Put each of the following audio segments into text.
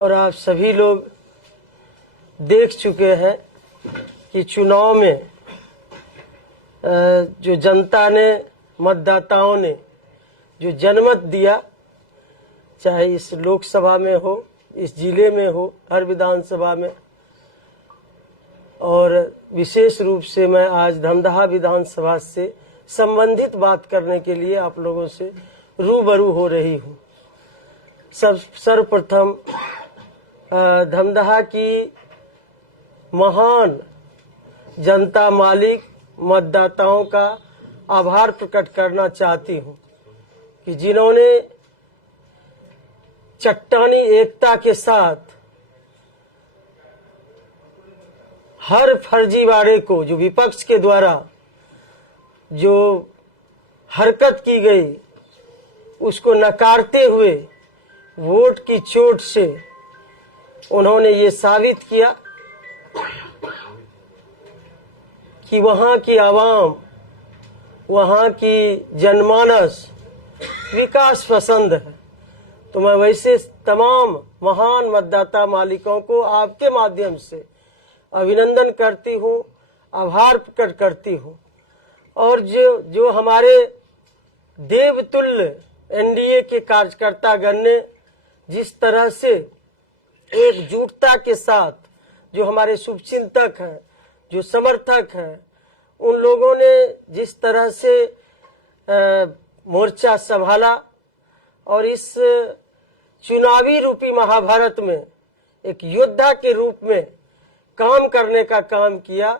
और आप सभी लोग देख चुके हैं कि चुनाव में जो जनता ने, मतदाताओं ने जो जनमत दिया, चाहे इस लोकसभा में हो, इस जिले में हो, हर विधानसभा में, और विशेष रूप से मैं आज धमदाहा विधानसभा से संबंधित बात करने के लिए आप लोगों से रूबरू हो रही हूँ। सर्वप्रथम धमदाहा की महान जनता मालिक मतदाताओं का आभार प्रकट करना चाहती हूँ कि जिन्होंने चट्टानी एकता के साथ हर फर्जीवाड़े को, जो विपक्ष के द्वारा जो हरकत की गई, उसको नकारते हुए वोट की चोट से उन्होंने ये साबित किया कि वहां की आवाम, वहां की जनमानस विकास पसंद है। तो मैं वैसे तमाम महान मतदाता मालिकों को आपके माध्यम से अभिनंदन करती हूँ, आभार प्रकट करती हूँ। और जो हमारे देवतुल्य एनडीए के कार्यकर्तागण ने जिस तरह से एकजुटता के साथ, जो हमारे शुभचिंतक हैं, जो समर्थक हैं, उन लोगों ने जिस तरह से मोर्चा संभाला और इस चुनावी रूपी महाभारत में एक योद्धा के रूप में काम करने का काम किया,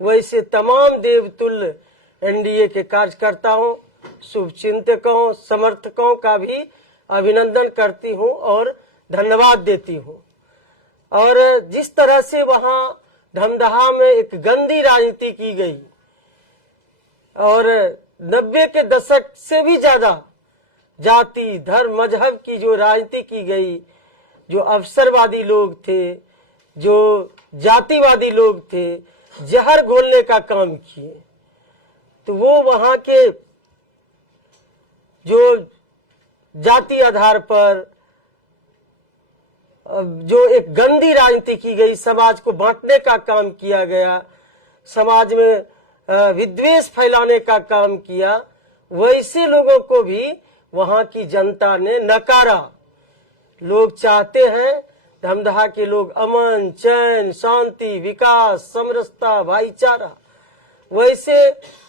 वैसे तमाम देवतुल्य एनडीए के कार्यकर्ताओं, शुभचिंतकों, समर्थकों का भी अभिनंदन करती हूं और धन्यवाद देती हूं। और जिस तरह से वहां धमदाहा में एक गंदी राजनीति की गई और 90 के दशक से भी ज्यादा जाति, धर्म, मजहब की जो राजनीति की गई, जो अवसरवादी लोग थे, जो जातिवादी लोग थे, जहर घोलने का काम किए, तो वो वहां के जो जाति आधार पर जो एक गंदी राजनीति की गई, समाज को बांटने का काम किया गया, समाज में विद्वेष फैलाने का काम किया, वैसे लोगों को भी वहां की जनता ने नकारा। लोग चाहते हैं धमदाहा के लोग अमन, चैन, शांति, विकास, समरसता, भाईचारा, वैसे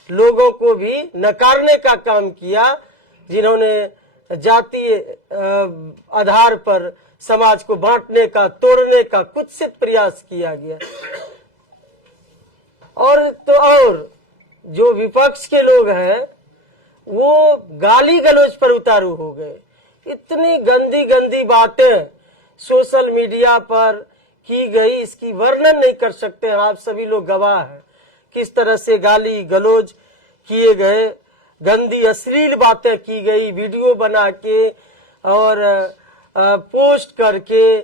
लोगों को भी नकारने का काम किया जिन्होंने जातीय आधार पर समाज को बांटने का, तोड़ने का कुत्सित प्रयास किया गया। और जो विपक्ष के लोग हैं वो गाली गलौज पर उतारू हो गए। इतनी गंदी गंदी बातें सोशल मीडिया पर की गई, इसकी वर्णन नहीं कर सकते हैं। आप सभी लोग गवाह हैं किस तरह से गाली गलौज किए गए, गंदी अश्लील बातें की गई, वीडियो बना के और पोस्ट करके,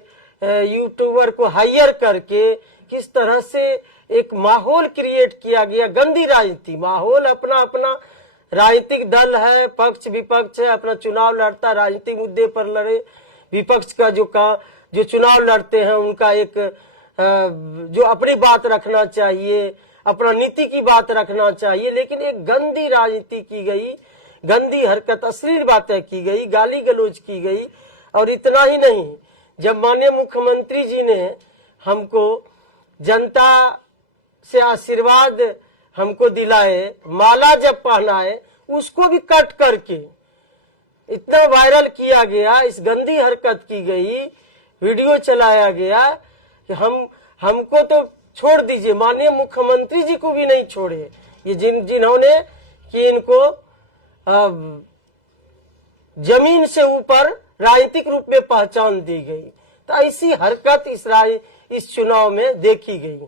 यूट्यूबर को हायर करके किस तरह से एक माहौल क्रिएट किया गया। गंदी राजनीति माहौल, अपना अपना राजनीतिक दल है, पक्ष विपक्ष है, अपना चुनाव लड़ता, राजनीतिक मुद्दे पर लड़े। विपक्ष का जो चुनाव लड़ते हैं उनका एक जो अपनी बात रखना चाहिए, अपना नीति की बात रखना चाहिए, लेकिन एक गंदी राजनीति की गई, गंदी हरकत, अश्लील बातें की गई, गाली गलौज की गई। और इतना ही नहीं, जब माननीय मुख्यमंत्री जी ने हमको जनता से आशीर्वाद हमको दिलाए, माला जब पहनाए, उसको भी कट करके इतना वायरल किया गया, इस गंदी हरकत की गई, वीडियो चलाया गया कि हमको तो छोड़ दीजिए, माननीय मुख्यमंत्री जी को भी नहीं छोड़े। ये जिन्होंने कि इनको जमीन से ऊपर राजनीतिक रूप में पहचान दी गई, तो ऐसी हरकत इस चुनाव में देखी गई।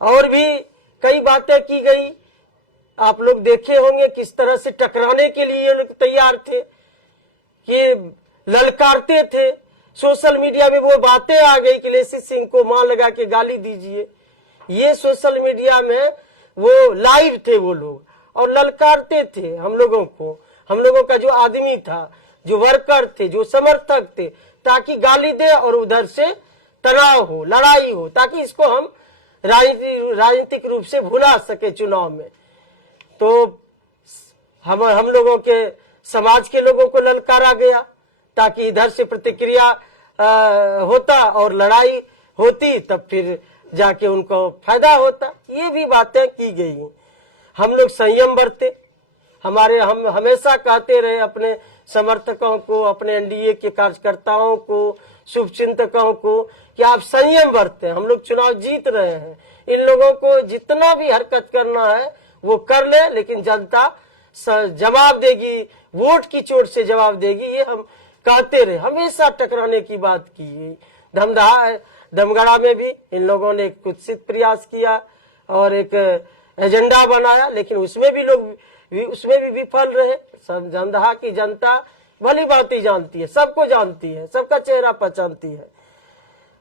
और भी कई बातें की गई, आप लोग देखे होंगे किस तरह से टकराने के लिए लोग तैयार थे, कि ललकारते थे। सोशल मीडिया में वो बातें आ गई कि लेसी सिंह को मां लगा के गाली दीजिए, ये सोशल मीडिया में वो लाइव थे वो लोग, और ललकारते थे हम लोगों को। हम लोगों का जो आदमी था, जो वर्कर थे, जो समर्थक थे, ताकि गाली दे और उधर से तनाव हो, लड़ाई हो, ताकि इसको हम राजनीतिक रूप से भुला सके चुनाव में। तो हम लोगों के समाज के लोगों को ललकारा गया ताकि इधर से प्रतिक्रिया होता और लड़ाई होती, तब फिर जाके उनको फायदा होता। ये भी बातें की गई। हम लोग संयम बरते, हम हमेशा कहते रहे अपने समर्थकों को, अपने एनडीए के कार्यकर्ताओं को, शुभचिंतकों को कि आप संयम बरते। हम लोग चुनाव जीत रहे हैं, इन लोगों को जितना भी हरकत करना है वो कर ले, लेकिन जनता जवाब देगी, वोट की चोट से जवाब देगी। ये हम कहते रहे, हमेशा टकराने की बात की। दमगढ़ा में भी इन लोगों ने एक कुत्सित प्रयास किया और एक एजेंडा बनाया, लेकिन उसमें भी विफल रहे। दमदहा की जनता भली बात जानती है, सबको जानती है, सबका चेहरा पहचानती है।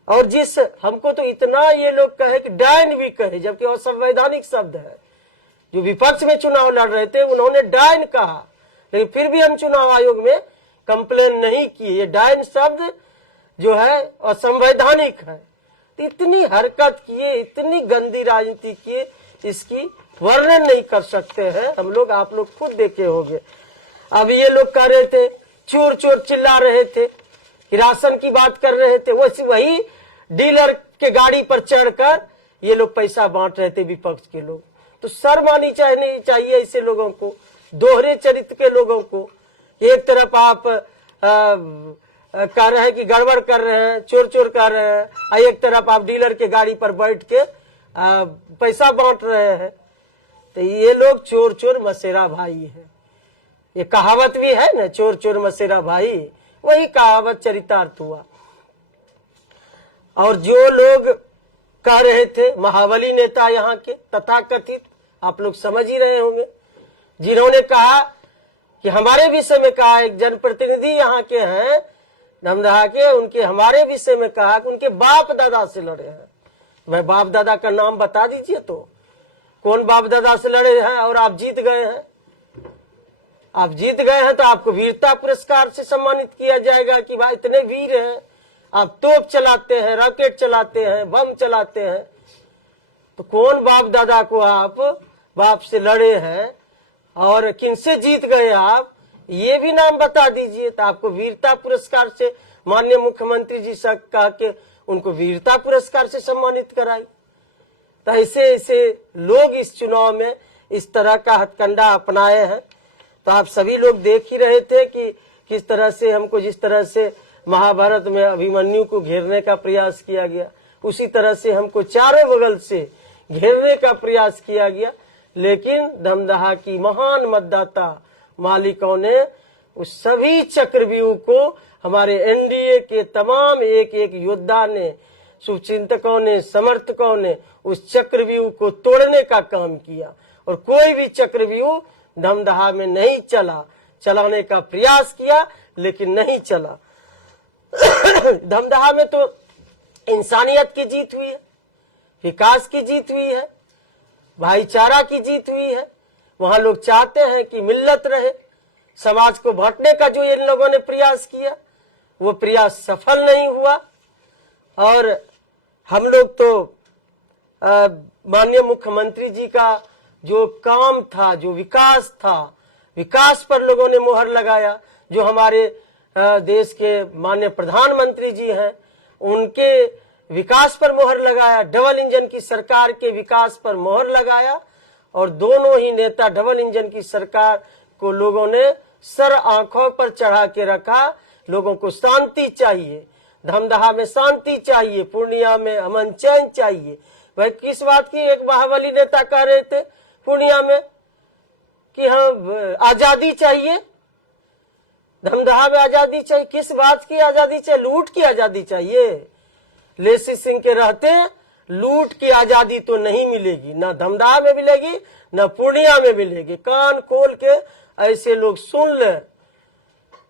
और जिस हमको तो इतना ये लोग कहे कि डायन भी कहे, जबकि असंवैधानिक शब्द है। जो विपक्ष में चुनाव लड़ रहे थे उन्होंने डायन कहा, लेकिन फिर भी हम चुनाव आयोग में कंप्लेन नहीं किए। ये डायन शब्द जो है असंवैधानिक है। इतनी हरकत किए, इतनी गंदी राजनीति किए, इसकी वर्णन नहीं कर सकते हैं हम लोग, आप लोग खुद देखे होंगे। अब ये लोग कह रहे थे, चोर चोर चिल्ला रहे थे, राशन की बात कर रहे थे, वही डीलर के गाड़ी पर चढ़कर ये लोग पैसा बांट रहे थे विपक्ष के लोग। तो शर्म आनी चाहिए ऐसे लोगों को, दोहरे चरित्र के लोगों को। एक तरफ आप कह रहे हैं कि गड़बड़ कर रहे हैं, चोर चोर कर रहे हैं, और एक तरफ आप डीलर के गाड़ी पर बैठ के पैसा बांट रहे हैं। तो ये लोग चोर चोर मसेरा भाई है। ये कहावत भी है ना, चोर चोर मसेरा भाई, वही कहावत चरितार्थ हुआ। और जो लोग कह रहे थे महाबली नेता यहाँ के तथाकथित, आप लोग समझ ही रहे होंगे, जिन्होंने कहा कि हमारे विषय में कहा, एक जनप्रतिनिधि यहाँ के हैं दमदहा के, उनके हमारे विषय में कहा कि उनके बाप दादा से लड़े हैं। भाई बाप दादा का नाम बता दीजिए, तो कौन बाप दादा से लड़े हैं और आप जीत गए हैं। आप जीत गए हैं तो आपको वीरता पुरस्कार से सम्मानित किया जाएगा कि भाई इतने वीर हैं, आप तोप चलाते हैं, रॉकेट चलाते हैं, बम चलाते हैं। तो कौन बाप दादा को आप बाप से लड़े हैं और किनसे जीत गए आप, ये भी नाम बता दीजिए, तो आपको वीरता पुरस्कार से माननीय मुख्यमंत्री जी से कहा के उनको वीरता पुरस्कार से सम्मानित कराई। तो ऐसे लोग इस चुनाव में इस तरह का हथकंडा अपनाए हैं। तो आप सभी लोग देख ही रहे थे कि किस तरह से हमको, जिस तरह से महाभारत में अभिमन्यु को घेरने का प्रयास किया गया, उसी तरह से हमको चारों बगल से घेरने का प्रयास किया गया। लेकिन दमदहा की महान मतदाता मालिकों ने उस सभी चक्रव्यूह को, हमारे एनडीए के तमाम एक एक योद्धा ने, शुभचिंतकों ने, समर्थकों ने उस चक्रव्यूह को तोड़ने का काम किया। और कोई भी चक्रव्यूह दमदहा में नहीं चला, चलाने का प्रयास किया लेकिन नहीं चला। दमदहा में तो इंसानियत की जीत हुई है, विकास की जीत हुई है, भाईचारा की जीत हुई है। वहां लोग चाहते हैं कि मिल्लत रहे। समाज को बांटने का जो इन लोगों ने प्रयास किया, वो प्रयास सफल नहीं हुआ। और हम लोग तो माननीय मुख्यमंत्री जी का जो काम था, जो विकास था, विकास पर लोगों ने मोहर लगाया। जो हमारे देश के माननीय प्रधानमंत्री जी हैं, उनके विकास पर मोहर लगाया, डबल इंजन की सरकार के विकास पर मोहर लगाया। और दोनों ही नेता डबल इंजन की सरकार को लोगों ने सर आंखों पर चढ़ा के रखा। लोगों को शांति चाहिए, दमदहा में शांति चाहिए, पूर्णिया में अमन चैन चाहिए। भाई किस बात की, एक महाबली नेता कह रहे थे पूर्णिया में कि हम आजादी चाहिए, दमदहा में आजादी चाहिए। किस बात की आजादी चाहिए? लूट की आजादी चाहिए। लेसी सिंह के रहते लूट की आजादी तो नहीं मिलेगी, ना दमदहा में मिलेगी, ना पूर्णिया में मिलेगी। कान खोल के ऐसे लोग सुन ले।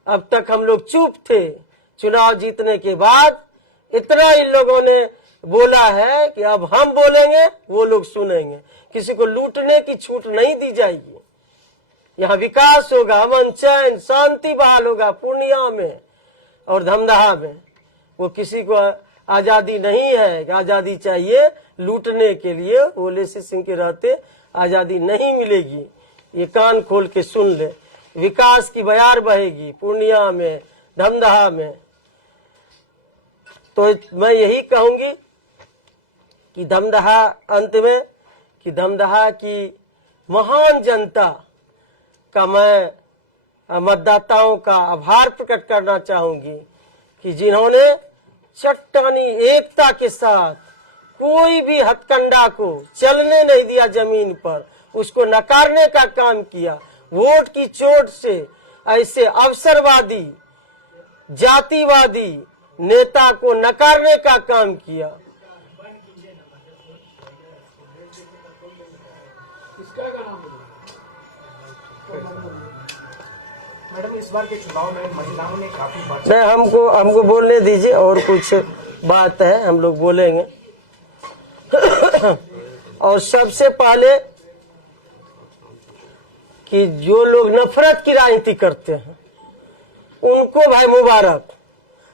अब तक हम लोग चुप थे, चुनाव जीतने के बाद इतना इन लोगों ने बोला है कि अब हम बोलेंगे, वो लोग सुनेंगे। किसी को लूटने की छूट नहीं दी जाएगी। यहाँ विकास होगा, अमन चैन शांति बहाल होगा पूर्णिया में। और धमदाहा में वो किसी को आजादी नहीं है कि आजादी चाहिए लूटने के लिए, वो लेसी सिंह के रहते आजादी नहीं मिलेगी। ये कान खोल के सुन ले। विकास की बयार बहेगी पूर्णिया में, धमदाहा में। तो मैं यही कहूंगी कि धमदाहा, अंत में, कि धमदाहा की महान जनता का मैं मतदाताओं का आभार प्रकट करना चाहूंगी कि जिन्होंने चट्टानी एकता के साथ कोई भी हथकंडा को चलने नहीं दिया जमीन पर, उसको नकारने का काम किया। वोट की चोट से ऐसे अवसरवादी जातिवादी नेता को नकारने का काम किया। मैडम, इस बार के चुनाव में महिलाओं ने काफी नहीं, हमको बोलने दीजिए, और कुछ बात है हम लोग बोलेंगे। और सबसे पहले कि जो लोग नफरत की राजनीति करते हैं उनको भाई मुबारक।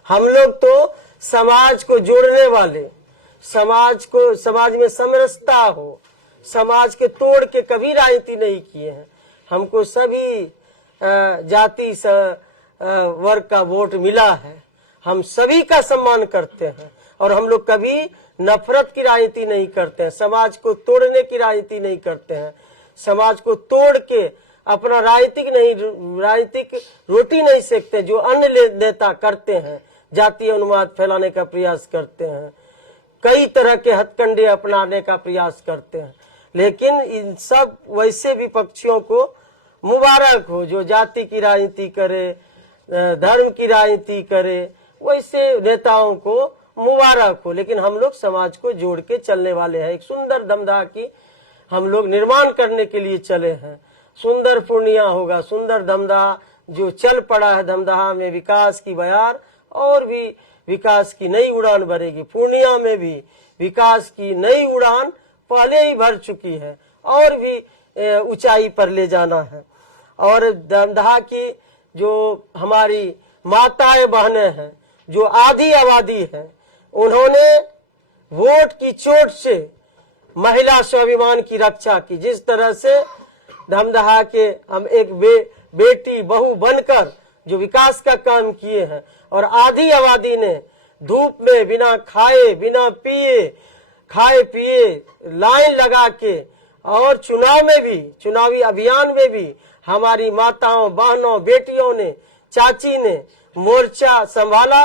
हम लोग तो समाज को जोड़ने वाले, समाज में समरसता हो, समाज के तोड़ के कभी राजनीति नहीं किए हैं। हमको सभी जाति वर्ग का वोट मिला है, हम सभी का सम्मान करते हैं और हम लोग कभी नफरत की राजनीति नहीं करते हैं, समाज को तोड़ने की राजनीति नहीं करते हैं। समाज को तोड़ के अपना राजनीतिक रोटी नहीं सेकते जो अन्य नेता करते हैं, जातीय उन्माद फैलाने का प्रयास करते हैं, कई तरह के हथकंडे अपनाने का प्रयास करते हैं। लेकिन इन सब वैसे विपक्षियों को मुबारक हो जो जाति की राजनीति करे, धर्म की राजनीति करे, वैसे नेताओं को मुबारक हो। लेकिन हम लोग समाज को जोड़ के चलने वाले हैं। एक सुंदर धमदाहा की हम लोग निर्माण करने के लिए चले हैं। सुंदर पूर्णिया होगा, सुंदर धमदाहा जो चल पड़ा है। धमदाहा में विकास की बयार और भी विकास की नई उड़ान भरेगी। पूर्णिया में भी विकास की नई उड़ान पहले ही भर चुकी है और भी ऊंचाई पर ले जाना है। और धमदाहा की जो हमारी माताएं बहनें हैं, जो आधी आबादी है, उन्होंने वोट की चोट से महिला स्वाभिमान की रक्षा की। जिस तरह से धमदाहा के हम एक बेटी बहू बनकर जो विकास का काम किए हैं और आधी आबादी ने धूप में बिना खाए बिना पिए लाइन लगा के और चुनाव में भी, चुनावी अभियान में भी हमारी माताओं बहनों बेटियों ने, चाची ने मोर्चा संभाला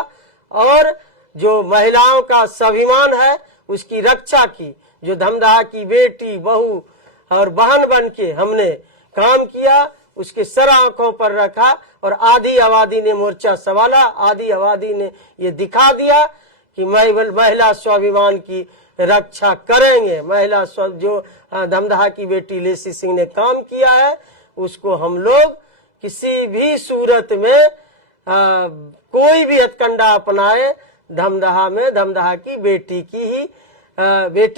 और जो महिलाओं का स्वाभिमान है उसकी रक्षा की। जो धमदाहा की बेटी बहू और बहन बन के हमने काम किया, उसके सर आंखों पर रखा और आधी आबादी ने मोर्चा संभाला। आधी आबादी ने ये दिखा दिया कि महिला स्वाभिमान की रक्षा करेंगे। महिला जो धमदाहा की बेटी लेसी सिंह ने काम किया है उसको हम लोग किसी भी सूरत में कोई भी हथकंडा अपनाए, धमदाहा में धमदाहा की बेटी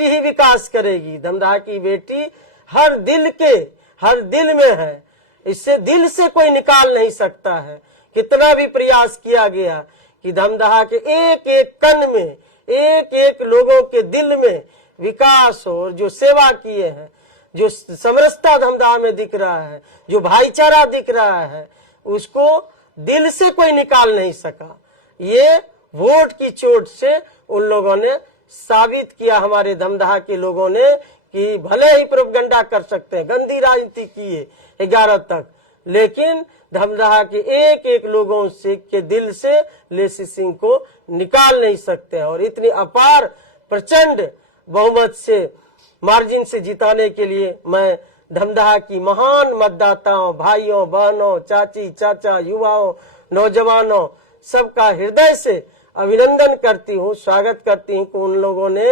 ही विकास करेगी। धमदाहा की बेटी हर दिल में है, इससे दिल से कोई निकाल नहीं सकता है। कितना भी प्रयास किया गया कि धमदाहा के एक एक कण में, एक एक लोगों के दिल में विकास हो। और जो सेवा किए हैं, जो समरसता धमदाहा में दिख रहा है, जो भाईचारा दिख रहा है, उसको दिल से कोई निकाल नहीं सका। ये वोट की चोट से उन लोगों ने साबित किया, हमारे धमदाहा के लोगों ने, कि भले ही प्रोपगंडा कर सकते हैं, गंदी राजनीति की है 11 तक, लेकिन धमदाहा के एक एक लोगों से के दिल से लेसी सिंह को निकाल नहीं सकते। और इतनी अपार प्रचंड बहुमत से मार्जिन से जिताने के लिए मैं धमदाहा की महान मतदाताओं, भाइयों बहनों, चाची चाचा, युवाओं, नौजवानों सबका हृदय से अभिनंदन करती हूँ, स्वागत करती हूँ कि उन लोगों ने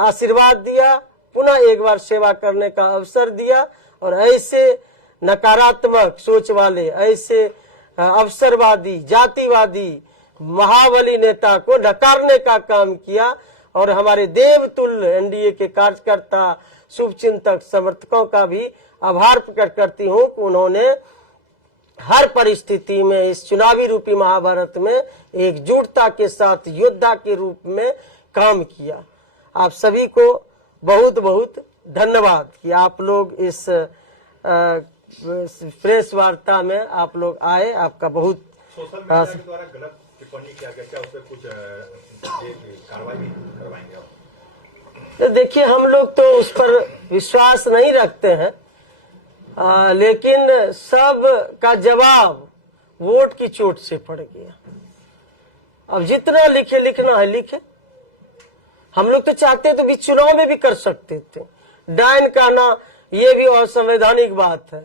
आशीर्वाद दिया, पुनः एक बार सेवा करने का अवसर दिया और ऐसे नकारात्मक सोच वाले, ऐसे अवसरवादी, जातिवादी, महाबली नेता को नकारने का काम किया। और हमारे देवतुल्य एनडीए के कार्यकर्ता, शुभचिंतक, समर्थकों का भी आभार प्रकट करती हूँ कि उन्होंने हर परिस्थिति में इस चुनावी रूपी महाभारत में एकजुटता के साथ योद्धा के रूप में काम किया। आप सभी को बहुत बहुत धन्यवाद कि आप लोग इस प्रेस वार्ता में आप लोग आए। आपका बहुत सोशल मीडिया के द्वारा गलत टिप्पणी किया गया, क्या उस पर कुछ कार्रवाई करवाएंगे आप? तो देखिए, हम लोग तो उस पर विश्वास नहीं रखते हैं, लेकिन सब का जवाब वोट की चोट से पड़ गया। अब जितना लिखना है लिखे। हम लोग तो चाहते तो भी चुनाव में भी कर सकते थे। डायन कहना ये भी असंवैधानिक बात है।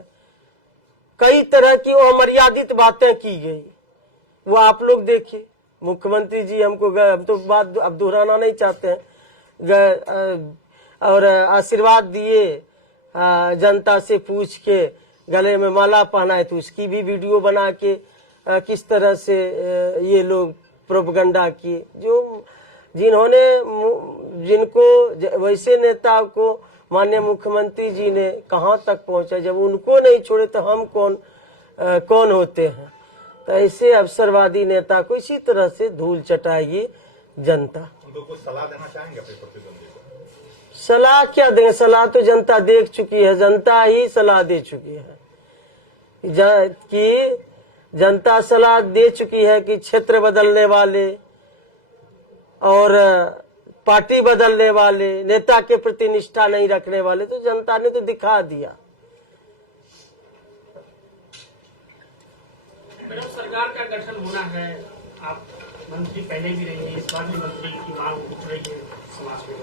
कई तरह की अमर्यादित बातें की गई, वो आप लोग देखिए। मुख्यमंत्री जी हम तो बात अब दोहराना नहीं चाहते हैं, और आशीर्वाद दिए, जनता से पूछ के गले में माला पहनाए, तो उसकी भी वीडियो बना के किस तरह से ये लोग प्रोपगंडा किए। जिनको वैसे नेता को माननीय मुख्यमंत्री जी ने कहां तक पहुंचा, जब उनको नहीं छोड़े तो हम कौन होते हैं। तो ऐसे अवसरवादी नेता को इसी तरह से धूल चटाएगी जनता। उनको कुछ सलाह देना चाहेंगे अपने प्रतिद्वंदी को? सलाह क्या देंगे? सलाह तो जनता देख चुकी है, जनता ही सलाह दे चुकी है कि जनता सलाह दे चुकी है कि क्षेत्र बदलने वाले और पार्टी बदलने वाले, नेता के प्रति निष्ठा नहीं रखने वाले, तो जनता ने तो दिखा दिया। मैडम, सरकार का गठन होना है, आप मंत्री पहले भी रही है, इस बार भी मंत्री की मांग उठ रही है समाज में।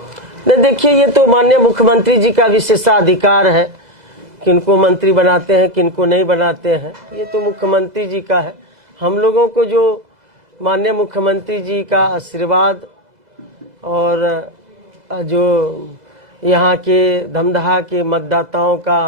नहीं, देखिए, ये तो माननीय मुख्यमंत्री जी का विशेषाधिकार है, किनको मंत्री बनाते हैं किनको नहीं बनाते हैं, ये तो मुख्यमंत्री जी का है। हम लोगों को जो माननीय मुख्यमंत्री जी का आशीर्वाद और जो यहाँ के धमदाहा के मतदाताओं का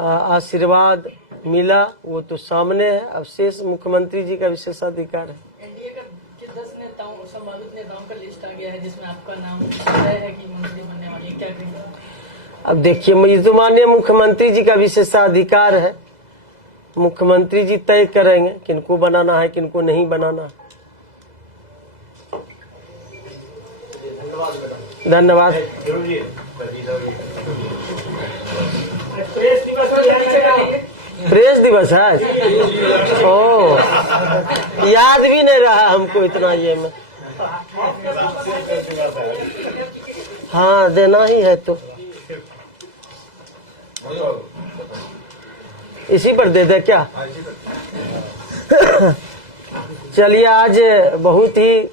आशीर्वाद मिला, वो तो सामने है। अब शेष मुख्यमंत्री जी का विशेषाधिकार है। एनडीए के 10 नेताओं, संभावित नेताओं का लिस्ट आ गया है जिसमें आपका नाम तय है कि मंत्री बनने वाली, क्या कहेंगे? अब देखिए, ये तो माननीय मुख्यमंत्री जी का विशेषाधिकार है। मुख्यमंत्री जी तय करेंगे किनको बनाना है किनको नहीं बनाना है। धन्यवाद। प्रेस दिवस है। ओ, याद भी नहीं रहा हमको इतना ये में। हाँ, देना ही है तो इसी पर दे दे क्या? चलिए, आज बहुत ही